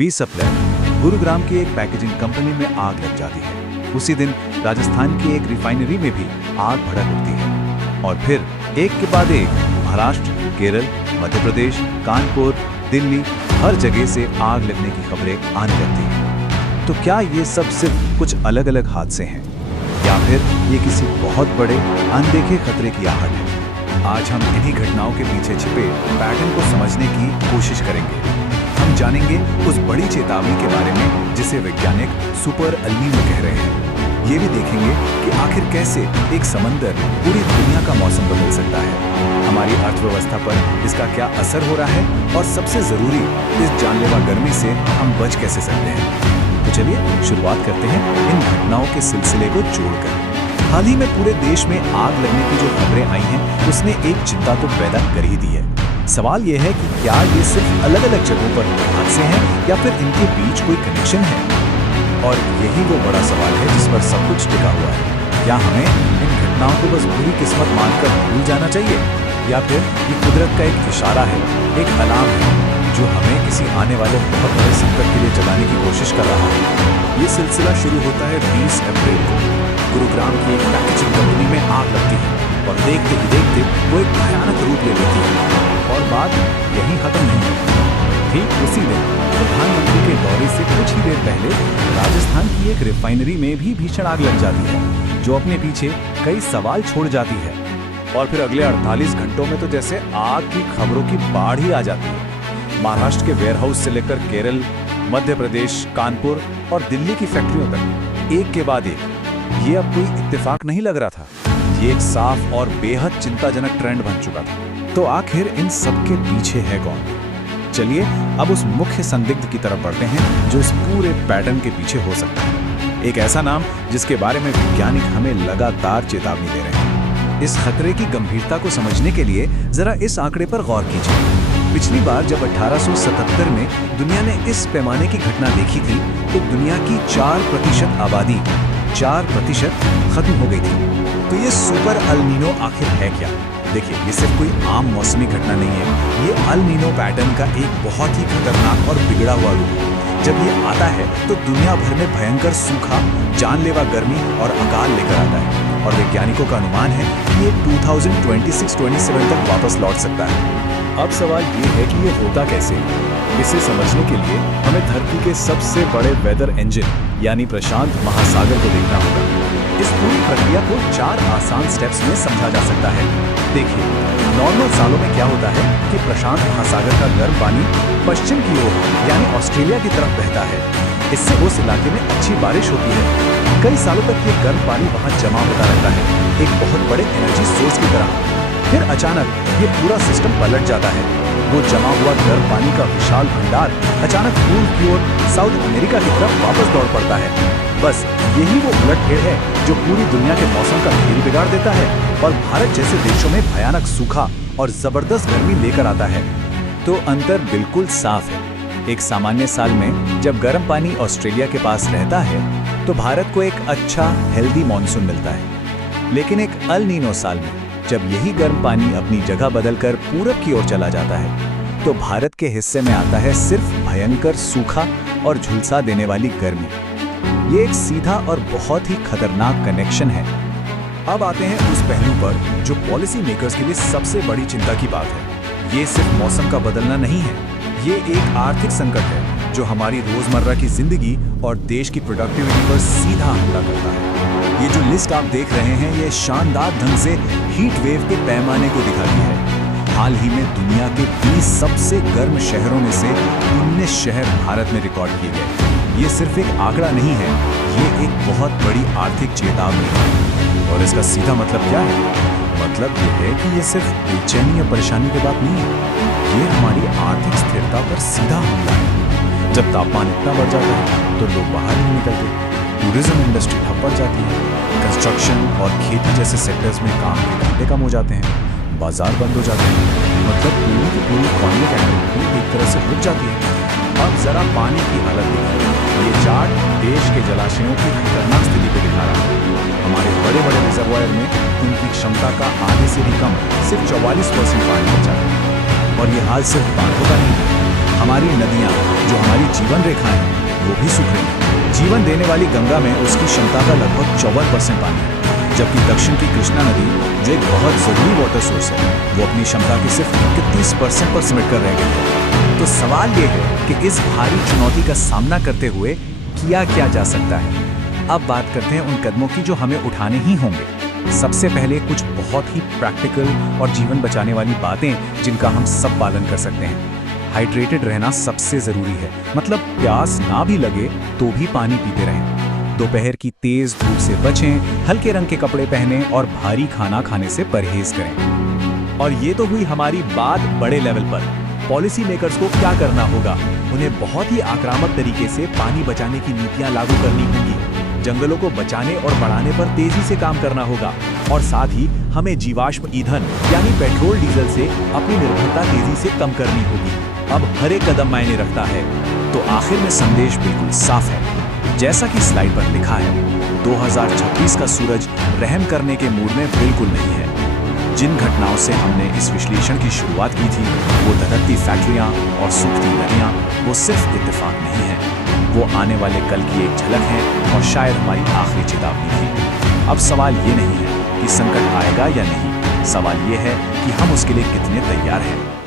20 अप्रैल गुरुग्राम की एक packaging company में आग लग जाती है। उसी दिन राजस्थान की एक रिफाइनरी में भी आग भड़क उठती है और फिर एक के बाद एक महाराष्ट्र, केरल, मध्य प्रदेश, कानपुर, दिल्ली, हर जगह से आग लगने की खबरें आने लगती हैं। तो क्या ये सब सिर्फ कुछ अलग अलग हादसे हैं या फिर ये किसी बहुत बड़े अनदेखे खतरे की आहट है? आज हम इन्हीं घटनाओं के पीछे छिपे पैटर्न को समझने की कोशिश करेंगे। हम जानेंगे उस बड़ी चेतावनी के बारे में जिसे वैज्ञानिक सुपर एल नीनो कह रहे हैं। ये भी देखेंगे कि आखिर कैसे एक समंदर पूरी दुनिया का मौसम बदल सकता है, हमारी अर्थव्यवस्था पर इसका क्या असर हो रहा है और सबसे जरूरी इस जानलेवा गर्मी से हम बच कैसे सकते हैं। तो चलिए शुरुआत करते हैं इन घटनाओं के सिलसिले को जोड़कर। हाल ही में पूरे देश में आग लगने की जो खबरें आई हैं उसने एक चिंता तो पैदा कर ही दी है। सवाल यह है कि क्या ये सिर्फ अलग अलग जगहों पर हादसे हैं या फिर इनके बीच कोई कनेक्शन है? और यही वो बड़ा सवाल है जिस पर सब कुछ टिका हुआ है। क्या हमें इन घटनाओं को बस बुरी किस्मत मानकर भूल जाना चाहिए या फिर ये कुदरत का एक इशारा है, एक अलार्म है जो हमें किसी आने वाले बहुत बड़े संकट के लिए जगाने की कोशिश कर रहा है? ये सिलसिला शुरू होता है 20 अप्रैल को। गुरुग्राम की एक पैकेजिंग कंपनी में आग लगती है और देखते ही देखते वो एक भयानक रूप ले लेती है। और बात यहीं खत्म नहीं है। ठीक उसी दिन प्रधानमंत्री के दौरे से कुछ ही देर पहले राजस्थान की एक रिफाइनरी में भी भीषण आग लग जाती है जो अपने पीछे कई सवाल छोड़ जाती है। और फिर अगले 48 घंटों में तो जैसे आग की खबरों की बाढ़ ही आ जाती है। महाराष्ट्र के वेयरहाउस से लेकर केरल, मध्य प्रदेश, कानपुर और दिल्ली की फैक्ट्रियों तक एक के बाद एक। ये अब कोई इत्तेफाक नहीं लग रहा था, ये एक साफ और बेहद चिंताजनक ट्रेंड बन चुका था। तो आखिर इन सब के पीछे है कौन? चलिए अब उस मुख्य संदिग्ध की तरफ बढ़ते हैं जो इस पूरे पैटर्न के पीछे हो सकता है। एक ऐसा नाम जिसके बारे में वैज्ञानिक हमें लगातार चेतावनी दे रहे हैं। इस खतरे की गंभीरता को समझने के लिए जरा इस आंकड़े पर गौर कीजिए। पिछली बार जब 1877 में दुनिया ने इस पैमाने की घटना देखी थी तो दुनिया की 4% आबादी 4% खत्म हो गई थी। तो ये सुपर एल नीनो आखिर है क्या? देखिए, ये सिर्फ कोई आम मौसमी घटना नहीं है। ये एल नीनो पैटर्न का एक बहुत ही खतरनाक और बिगड़ा हुआ रूप है। जब ये आता है तो दुनिया भर में भयंकर सूखा, जानलेवा गर्मी और अकाल लेकर आता है। और वैज्ञानिकों का अनुमान है कि ये 2026-27 तक वापस लौट सकता है। अब सवाल ये है कि ये होता कैसे? इसे समझने के लिए हमें धरती के सबसे बड़े वेदर इंजन यानी प्रशांत महासागर को देखना होगा। इस पूरी प्रक्रिया को 4 आसान स्टेप्स में समझा जा सकता है। देखिए, नॉर्मल सालों में क्या होता है कि प्रशांत महासागर का गर्म पानी पश्चिम की ओर यानी ऑस्ट्रेलिया की तरफ बहता है। इससे उस इलाके में अच्छी बारिश होती है। कई सालों तक ये गर्म पानी वहां जमा होता रहता है, एक बहुत बड़े एनर्जी सोर्स की तरह। फिर अचानक ये पूरा सिस्टम पलट जाता है। वो जमा हुआ गर्म पानी का विशाल भंडार अचानक पूर्व की ओर साउथ अमेरिका की तरफ वापस दौड़ पड़ता है। बस यही वो उलटफेर है जो पूरी दुनिया के मौसम का खेल बिगाड़ देता है और भारत जैसे देशों में भयानक सूखा और जबरदस्त गर्मी लेकर आता है। तो अंतर बिल्कुल साफ है। एक सामान्य साल में जब गर्म पानी ऑस्ट्रेलिया के पास रहता है तो भारत को एक अच्छा हेल्दी मॉनसून मिलता है। लेकिन एक एल नीनो साल में जब यही गर्म पानी अपनी जगह बदलकर पूरब की ओर चला जाता है तो भारत के हिस्से में आता है सिर्फ भयंकर सूखा और झुलसा देने वाली गर्मी। ये एक सीधा और बहुत ही खतरनाक कनेक्शन है। अब आते हैं उस पहलू पर जो पॉलिसी मेकर्स के लिए सबसे बड़ी चिंता की बात है। ये सिर्फ मौसम का बदलना नहीं है, ये एक आर्थिक संकट है जो हमारी रोजमर्रा की जिंदगी और देश की प्रोडक्टिविटी पर सीधा हमला करता है। ये जो लिस्ट आप देख रहे हैं ये शानदार ढंग से हीट वेव के पैमाने को दिखाती है। हाल ही में दुनिया के 20 सबसे गर्म शहरों में से 19 शहर भारत में रिकॉर्ड किए गए। ये सिर्फ एक आंकड़ा नहीं है, ये एक बहुत बड़ी आर्थिक चेतावनी है। और इसका सीधा मतलब क्या है? मतलब ये है कि ये सिर्फ बेचैनी या परेशानी की बात नहीं है, ये हमारी आर्थिक स्थिरता पर सीधा हमला है। जब तापमान इतना बढ़ जाता है तो लोग बाहर नहीं निकलते, टूरिज्म इंडस्ट्री ठप पड़ जाती है, कंस्ट्रक्शन और खेती जैसे सेक्टर्स में काम के घंटे कम हो जाते हैं, बाजार बंद हो जाते हैं। मतलब पूरी की पूरी इकोनॉमिक एक्टिविटी एक तरह से रुक जाती है। अब जरा पानी की हालत देखिए। ये चार्ट देश के जलाशयों की खतरनाक स्थिति को दिखा रहा है। हमारे बड़े बड़े रिजर्वायर में उनकी क्षमता का आधे से भी कम सिर्फ 44% पानी बचा है। और ये हाल सिर्फ बांधों का नहीं है, हमारी नदियाँ, जो हमारी जीवन रेखाएं हैं, वो भी सूख रही हैं। जीवन देने वाली गंगा में उसकी क्षमता का लगभग 54% पानी है, जबकि दक्षिण की कृष्णा नदी, जो एक बहुत ज़रूरी वाटर सोर्स है, वो अपनी क्षमता के सिर्फ 31% पर सिमट कर रह गई है। तो सवाल ये है कि इस भारी चुनौती का सामना करते हुए किया क्या जा सकता है। अब बात करते हैं उन कदमों की जो हमें उठाने ही होंगे। सबसे पहले कुछ बहुत ही प्रैक्टिकल और जीवन बचाने वाली बातें जिनका हम सब पालन कर सकते हैं। हाइड्रेटेड रहना सबसे ज़रूरी है, मतलब प्यास ना भी लगे तो भी पानी पीते रहें। दोपहर की तेज धूप से बचें, हल्के रंग के कपड़े पहनें और भारी खाना खाने से परहेज करें। और ये तो हुई हमारी बात बड़े लेवल पर। पॉलिसी मेकर्स को क्या करना होगा? उन्हें बहुत ही आक्रामक तरीके से पानी बचाने की नीतियां लागू करनी होंगी। जंगलों को बचाने और बढ़ाने पर तेजी से काम करना होगा और साथ ही हमें जीवाश्म ईंधन यानी पेट्रोल डीजल से अपनी निर्भरता तेजी से कम करनी होगी। अब हर एक कदम मायने रखता है। तो आखिर में संदेश बिल्कुल साफ है, जैसा कि स्लाइड पर लिखा है। 2026 का सूरज रहम करने के मूड में बिल्कुल नहीं है। जिन घटनाओं से हमने इस विश्लेषण की शुरुआत की थी, वो धधकती फैक्ट्रियां और सूखती नदियां, वो सिर्फ इत्तेफाक नहीं है, वो आने वाले कल की एक झलक है और शायद हमारी आखिरी चेतावनी थी। अब सवाल ये नहीं है कि संकट आएगा या नहीं, सवाल ये है कि हम उसके लिए कितने तैयार हैं।